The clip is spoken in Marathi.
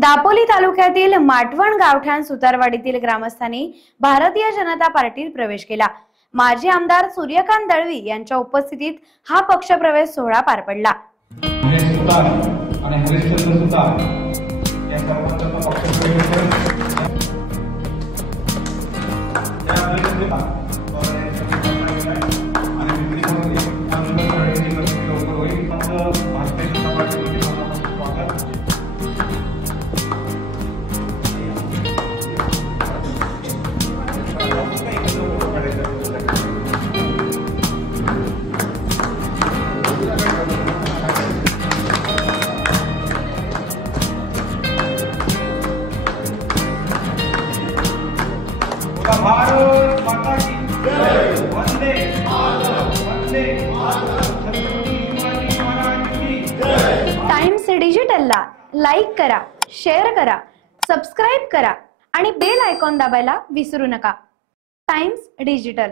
दापोली तालुक्यातील माटवण गावठाण सुतारवाडीतील ग्रामस्थांनी भारतीय जनता पार्टीत प्रवेश केला। माजी आमदार सूर्यकांत दळवी यांच्या उपस्थितीत हा पक्षप्रवेश सोहळा पार पडला। भारत माता की जय। वंदे मातरम, वंदे मातरम। छत्रपति शिवाजी महाराज की जय। टाइम्स डिजिटलला लाईक करा, शेअर करा, सबस्क्राइब करा आणि बेल आयकॉन दाबायला विसरू नका। Times digital.